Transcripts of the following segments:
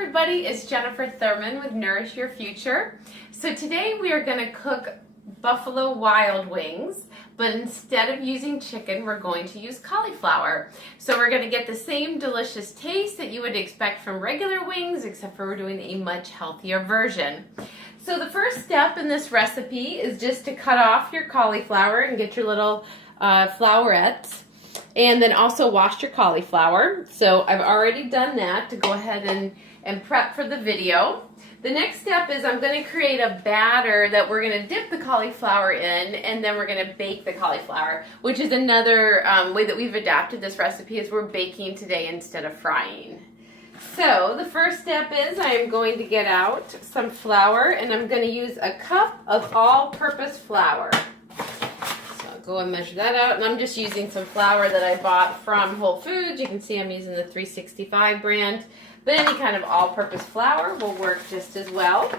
everybody, it's Jennifer Thurman with Nourish Your Future. So today we are going to cook buffalo wild wings, but instead of using chicken, we're going to use cauliflower. So we're going to get the same delicious taste that you would expect from regular wings, except for we're doing a much healthier version. So the first step in this recipe is just to cut off your cauliflower and get your little florets. And then also wash your cauliflower. So I've already done that to go ahead and prep for the video. The next step is I'm going to create a batter that we're going to dip the cauliflower in, and then we're going to bake the cauliflower, which is another way that we've adapted this recipe is we're baking today instead of frying. So the first step is I am going to get out some flour, and I'm going to use a cup of all-purpose flour. Go and measure that out, and I'm just using some flour that I bought from Whole Foods. You can see I'm using the 365 brand, but any kind of all-purpose flour will work just as well.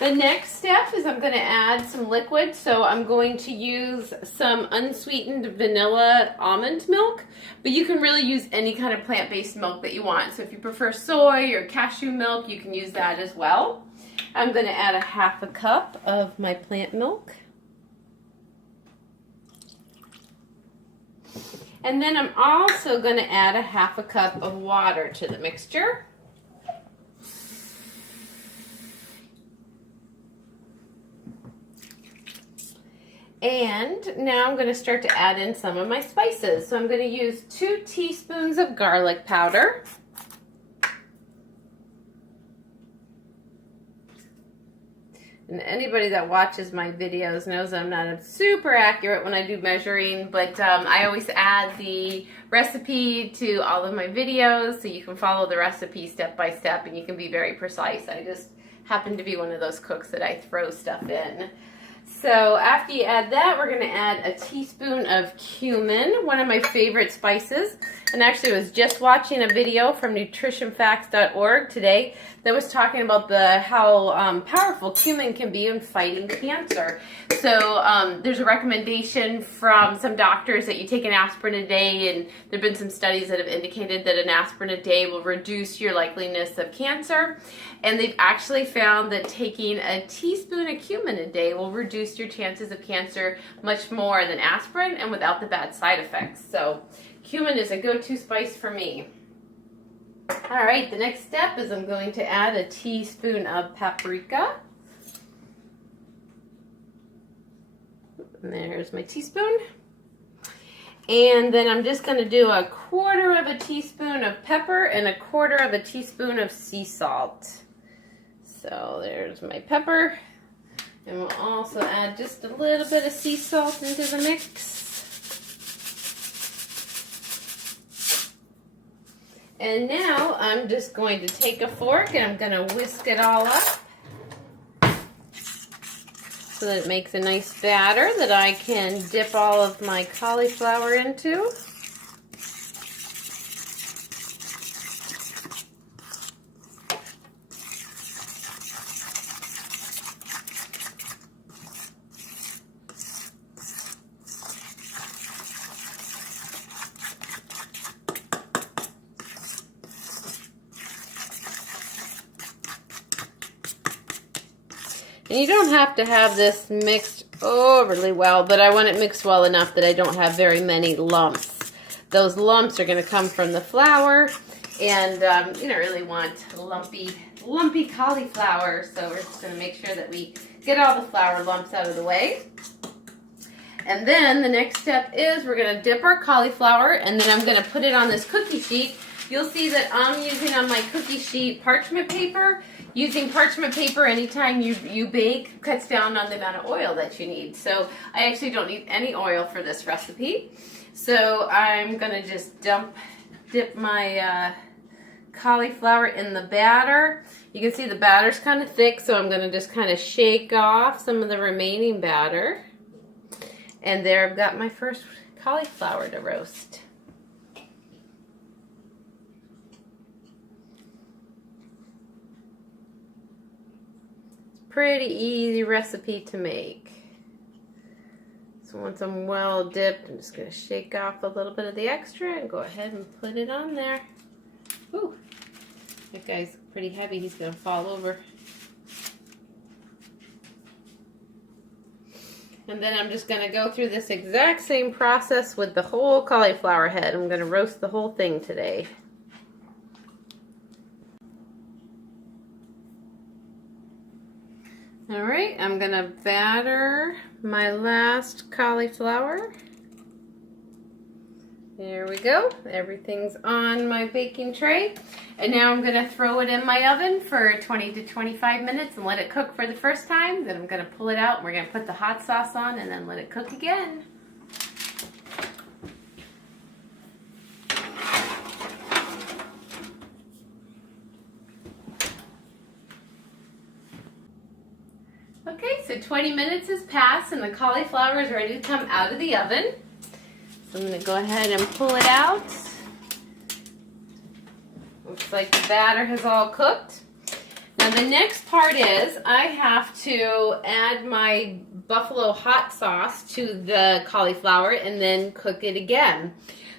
The next step is I'm going to add some liquid, so I'm going to use some unsweetened vanilla almond milk, but you can really use any kind of plant-based milk that you want. So if you prefer soy or cashew milk, you can use that as well. I'm going to add a half a cup of my plant milk. And then I'm also going to add a half a cup of water to the mixture. And now I'm going to start to add in some of my spices. So I'm going to use 2 teaspoons of garlic powder. And anybody that watches my videos knows I'm not super accurate when I do measuring, but I always add the recipe to all of my videos so you can follow the recipe step by step and you can be very precise. I just happen to be one of those cooks that I throw stuff in. So after you add that, we're going to add a teaspoon of cumin, one of my favorite spices. And actually I was just watching a video from nutritionfacts.org today that was talking about how powerful cumin can be in fighting cancer. So there's a recommendation from some doctors that you take an aspirin a day, and there have been some studies that have indicated that an aspirin a day will reduce your likeliness of cancer. And they've actually found that taking a teaspoon of cumin a day will reduce your chances of cancer much more than aspirin and without the bad side effects. So cumin is a go-to spice for me. All right, the next step is I'm going to add a teaspoon of paprika. And there's my teaspoon. And then I'm just going to do a 1/4 of a teaspoon of pepper and a 1/4 of a teaspoon of sea salt. So there's my pepper. And we'll also add just a little bit of sea salt into the mix. And now I'm just going to take a fork and I'm going to whisk it all up so that it makes a nice batter that I can dip all of my cauliflower into. And you don't have to have this mixed overly well, but I want it mixed well enough that I don't have very many lumps. Those lumps are going to come from the flour, and you don't really want lumpy cauliflower, so we're just going to make sure that we get all the flour lumps out of the way. And then the next step is we're going to dip our cauliflower, and then I'm going to put it on this cookie sheet. You'll see that I'm using on my cookie sheet parchment paper. Using parchment paper anytime you bake cuts down on the amount of oil that you need. So I actually don't need any oil for this recipe. So I'm going to just dip my cauliflower in the batter. You can see the batter's kind of thick, so I'm going to just kind of shake off some of the remaining batter. And there I've got my first cauliflower to roast. Pretty easy recipe to make. So once I'm well dipped, I'm just going to shake off a little bit of the extra and go ahead and put it on there. Ooh. That guy's pretty heavy. He's going to fall over. And then I'm just going to go through this exact same process with the whole cauliflower head. I'm going to roast the whole thing today. All right, I'm going to batter my last cauliflower. There we go. Everything's on my baking tray. And now I'm going to throw it in my oven for 20 to 25 minutes and let it cook for the first time. Then I'm going to pull it out and we're going to put the hot sauce on and then let it cook again. Okay, so 20 minutes has passed and the cauliflower is ready to come out of the oven. So I'm going to go ahead and pull it out. Looks like the batter has all cooked. Now the next part is I have to add my buffalo hot sauce to the cauliflower and then cook it again.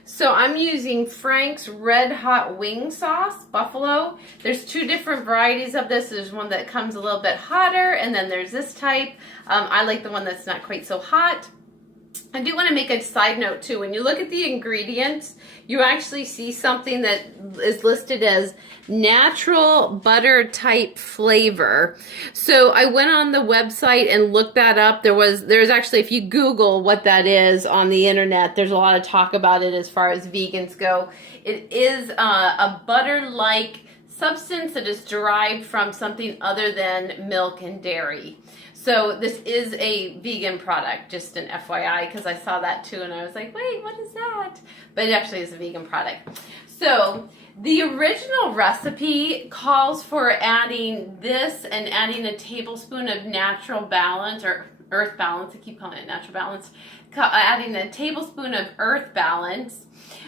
So I'm using Frank's Red Hot Wing Sauce, buffalo. There's two different varieties of this. There's one that comes a little bit hotter and then there's this type. I like the one that's not quite so hot. I do want to make a side note too. When you look at the ingredients, you actually see something that is listed as natural butter type flavor. So I went on the website and looked that up. There's actually, if you Google what that is on the internet, there's a lot of talk about it as far as vegans go. It is a butter-like substance that is derived from something other than milk and dairy. So this is a vegan product, just an FYI, because I saw that too and I was like, wait, what is that? But it actually is a vegan product. So the original recipe calls for adding this and adding a tablespoon of natural balance, or earth balance, I keep calling it natural balance, adding a tablespoon of earth balance.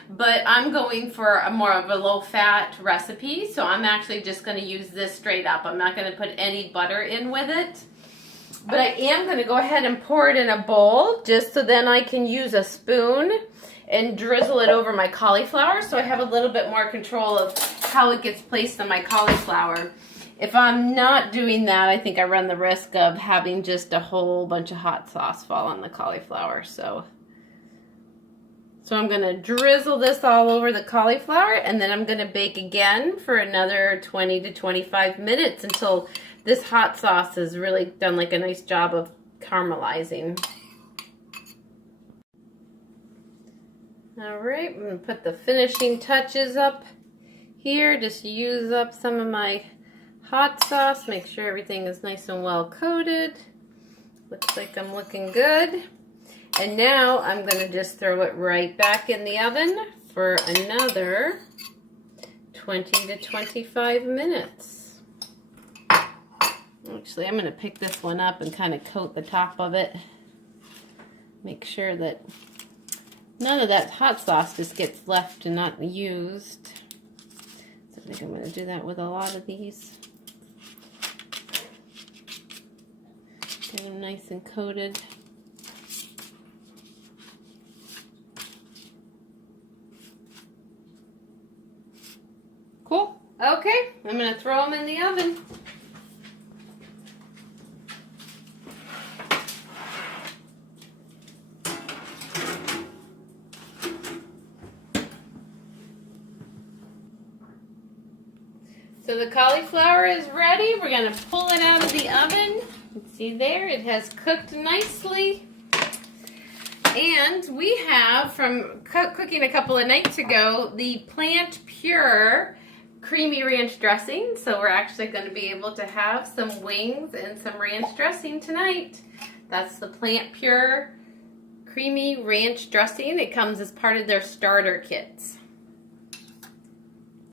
But I'm going for a more of a low-fat recipe, so I'm actually just going to use this straight up. I'm not going to put any butter in with it. But I am going to go ahead and pour it in a bowl just so then I can use a spoon and drizzle it over my cauliflower so I have a little bit more control of how it gets placed on my cauliflower. If I'm not doing that, I think I run the risk of having just a whole bunch of hot sauce fall on the cauliflower. So I'm going to drizzle this all over the cauliflower and then I'm going to bake again for another 20 to 25 minutes until this hot sauce has really done like a nice job of caramelizing. All right, I'm going to put the finishing touches up here. Just use up some of my hot sauce. Make sure everything is nice and well coated. Looks like I'm looking good. And now I'm going to just throw it right back in the oven for another 20 to 25 minutes. Actually, I'm going to pick this one up and kind of coat the top of it. Make sure that none of that hot sauce just gets left and not used. So I think I'm going to do that with a lot of these. Get them nice and coated. Cool. Okay, I'm going to throw them in the oven. So the cauliflower is ready. We're going to pull it out of the oven. See there, it has cooked nicely. And we have, from cooking a couple of nights ago, the Plant Pure creamy ranch dressing. So we're actually going to be able to have some wings and some ranch dressing tonight. That's the Plant Pure creamy ranch dressing. It comes as part of their starter kits.